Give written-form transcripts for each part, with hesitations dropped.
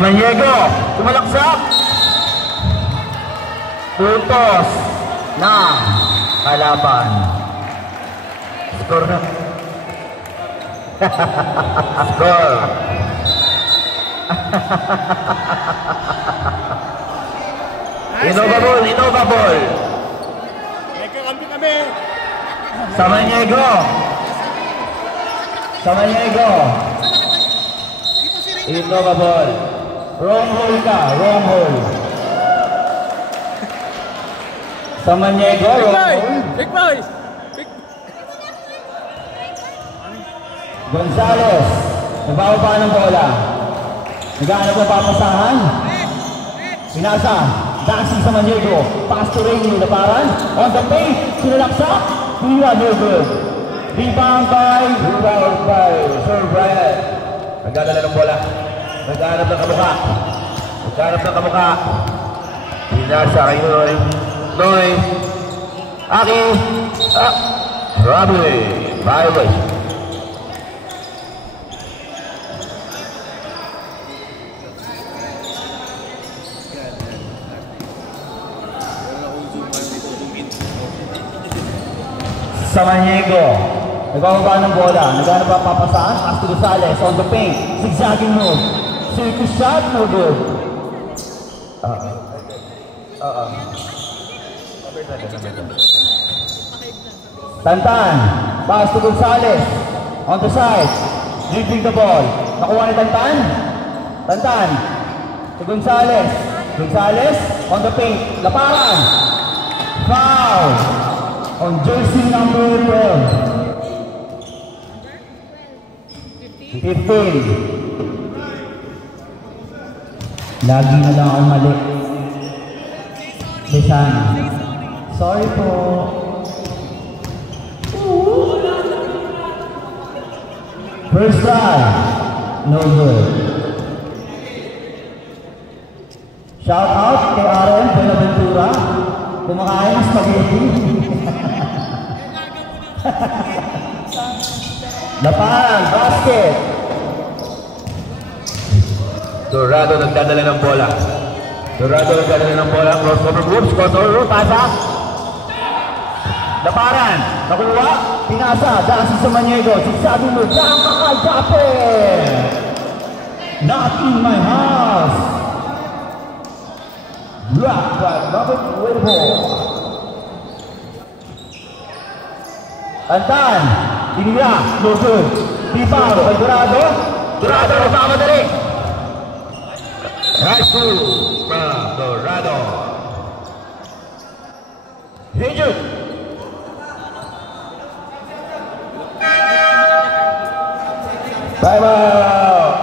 Samaniego, tumalaksak. Puntos na kalaban. Score na. Score. Innovable, innovable. Nagkakampi kami. Samaniego. Samaniego. Innovable. Wrong hole ka, wrong hole. Samaniego, wrong hole. Big boy. Gonzales, nabababa ng bola. Naghahanap ng papasahan. Pinasa, dancing Samaniego. Pass to Rainy, laparan. On the paint, sinalaksak. Tira, no good. Rebound by Sir Brian. Nagdadala ng bola. Naghahanap ng kamukha. Naghahanap ng kamukha. Pinasa kay Noy. Noy. Aki. Robbery. Violation. Samaniego, nagbababa ng bola, naghanap pa papasaan, pass to Gonzales, on the paint, zigzagging move, circus shot, no good. Tantan, pass to Gonzales, on the side, dribbling the ball, nakuha ni Tantan, Tantan, to Gonzales, Gonzales, on the paint, laparan, foul! On jersey number 12. 15. Lagi na lang ako mali. Besan. Sorry po. First try. No good. Shout out kay Aaron Benaventura. Kumakain ng spaghetti. Lapan, basket. Dorado nagdadala ng bola. Dorado nagdadala ng bola. Crossover moves, crossover, pasa. Laparan, nakuha. Pinasa, dasi sa Samaniego. Sigsabi mo, dyan ka kay Japper. Not in my house. Block by Robert Wilbur. Tantan, tinira, no good. Rebound, kay Dorado. Dorado, nasama na rin. Right through from Dorado. Hinjuk. Time out.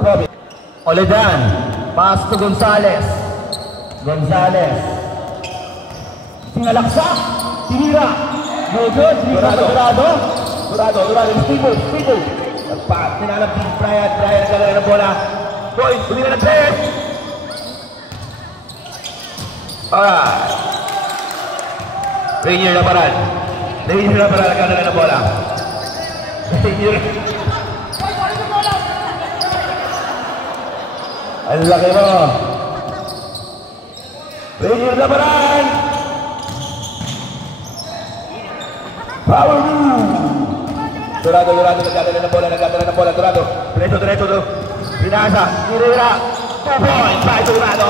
Kobe. Oledan, pass to Gonzales. Gonzales. Sinalaksak, tinira. No good, Dorado. Dorado, speedball. Nagpaat, tinanap din Brian nagdala ng bola. Boy, tumira ng tres. Alright. Rainier Laparan, nagdala ng bola. Rainier. Ang laki mo. Rainier Laparan. Power move. Dorado, nagdadala ng bola. Dorado, diretso. Pinasa, tinira. 2 points by Dorado.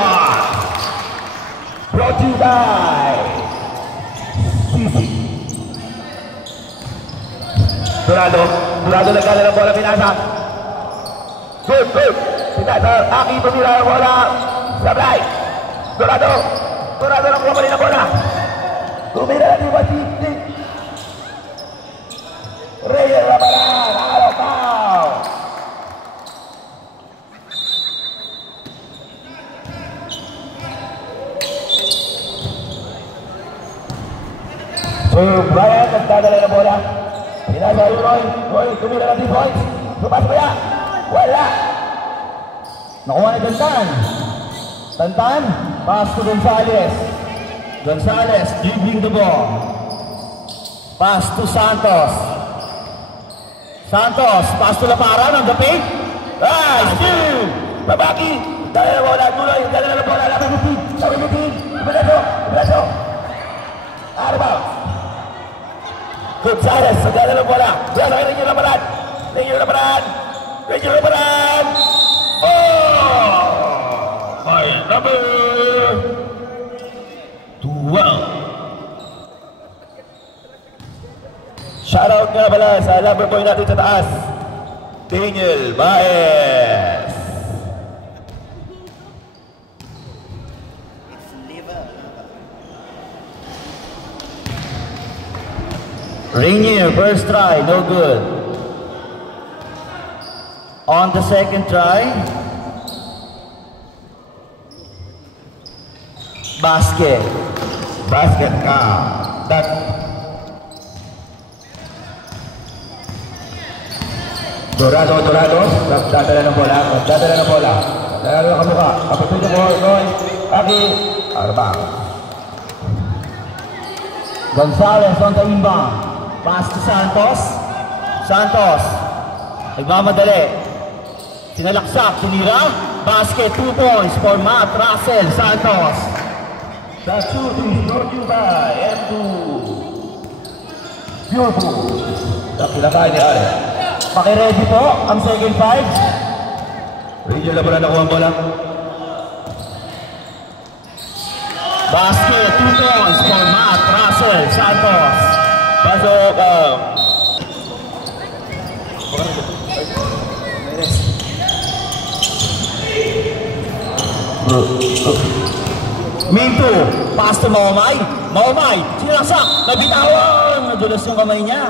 Brought to you by Sisi. Dorado, nagdadala ng bola. Pinasa. Good. Pinasa, Aki tumira ng bola. Sablay. Dorado nakuha pa rin ng bola. Tumira na di ba Sisi? Rainier Laparan, foul. Sir Brian, nagdadala ng bola. Pinasa Roy, tumira ng 3 points. Lupas ba yan? Wala. Nakuha ni Tantan, pass to Gonzales. Gonzales, dribbling the ball. Pass to Santos, pass to Laparan on the paint. Nice, Babaki. Dala na bola. Tuloy. Dala na bola. Laban ng team. Ibereto. Out of bounds. Gonzales. Dala na bola. Dala na Ranger Labaran. Oh! By number 12. Shoutout nga pala sa lover boy natin sa taas, Daniel Baez. Rainier, first try, no good. On the second try, basket ka. That Dorado, dadala ng bola. Dadala ng kamuka. Kapitulo mo, Roy, Aki, Arbang. Gonzales on the inbound. Pass to Santos. Nagmamadali. Sinalaksak, tinira. Basket, 2 points for Matt Russell Santos. The shoot is brought to you by M2. Beautiful. Napilakay ni Ale. Paki-ready po ang second 5. Ranger Labaran nakuha ang bola. Basket, 2 points for Matt Russell Santos. Pasok Minto, pass to Maumay, sinaksak, nabitawan, nadulas yung kamay niya.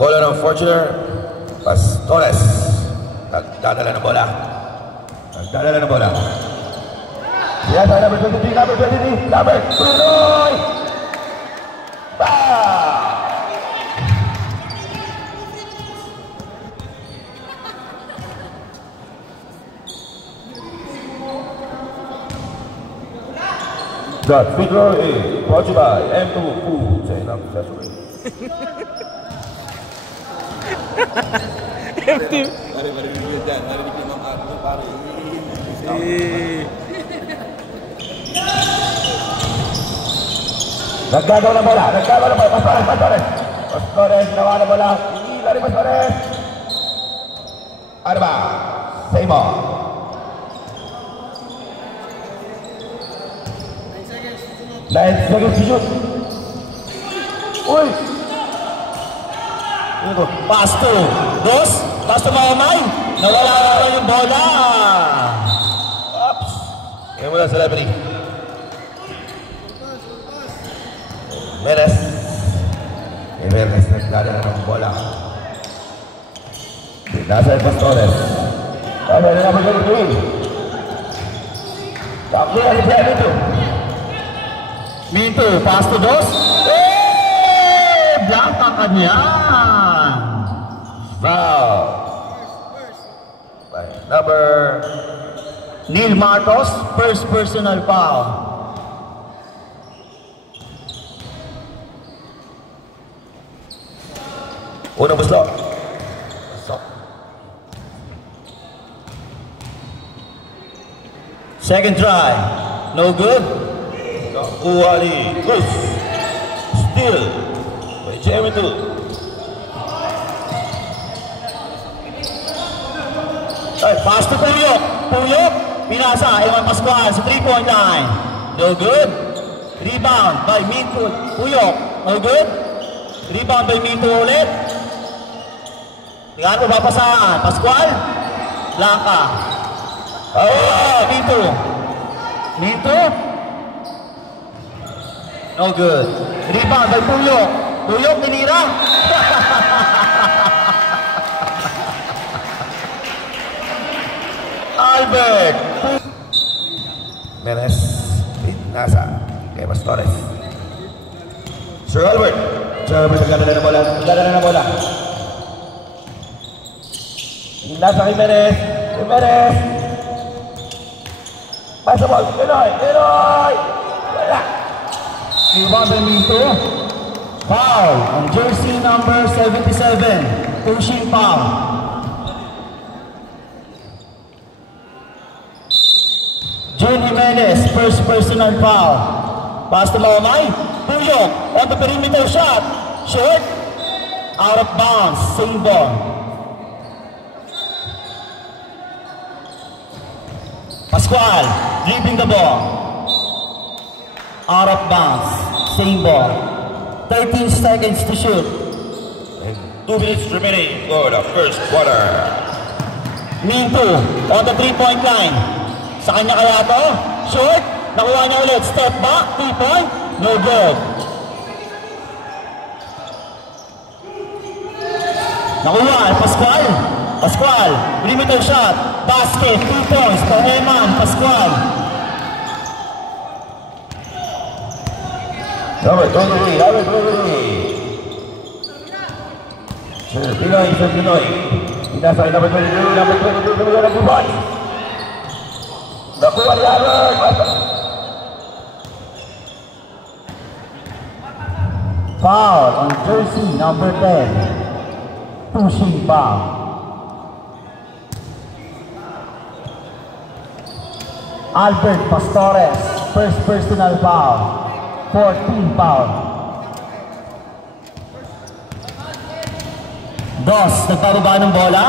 Bola ng Fortuner, Pastores, nagdadala ng bola. Yes, number 23, Pinoy! That free throw is brought to you by M2 Foods and Accessories. M2. Nagkagaw ng bola. Pastores, nawa ng bola. Lari Pastores. Arba, Seymour. 9 seconds to shoot. Uy! Pass to Maumay. Nawala naman yung bola. Oops. Ngayon mula sa referee. Menes nagdadala ng bola. Nasa yung Pastores. Kaya na naman yung tuwing. Takli ang siya nito. Minto, pass to Dos. Blank ang kanyan. Foul. By number Neil Marcos, first personal foul. Unang buslo. Second try. No good. Kuwali. Good. Still. By Jeremy 2. Pass to Puyok. Pinasa. Ewan Pascual sa 3-point line. No good. Rebound by Minto. Puyok. No good. Rebound by Minto ulit. Tingnan mo papasahan. Pascual. Blanca. Minto. No good. Rebound by Puyok tinira. Albert. Menes. Nasa. Kay Pastores. Sir Albert. Nagdadala ng bola. Nasa kay Menes. Pasa ball. Pinoy. Wala. Rebound by Minto. Foul on jersey number 77, pushing foul. June Jimenez, first personal foul. Pass to Maumay. Puyok on the perimeter shot. Short. Out of bounds. Same ball. Pascual dribbling the ball. Out of bounds. Same ball. 13 seconds to shoot. And 2 minutes remaining for the first quarter. Mintu on the 3-point line. Sa kanya kaya to? Short. Nakuha niya ulit. Step back. 3-point. No good. Nakuha. Pascual. Pascual. Perimeter shot. Basket. 2 points. For Eman. Pascual. Number 23. Sir Pinoy, Sir Pinoy. Pinasa number 22, number 22, number 1. Nakuha ni Aaron. Foul on jersey number 10. Pushing foul. Albert Pastores, first personal foul. 14 foul. Dos, nagpababa ng bola.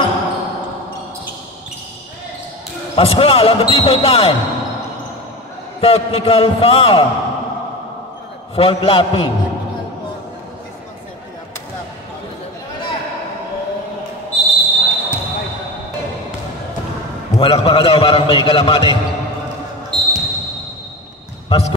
Pascual on the 3-point line. Technical foul for clapping. Bumalak pa ka daw, parang may kalamate.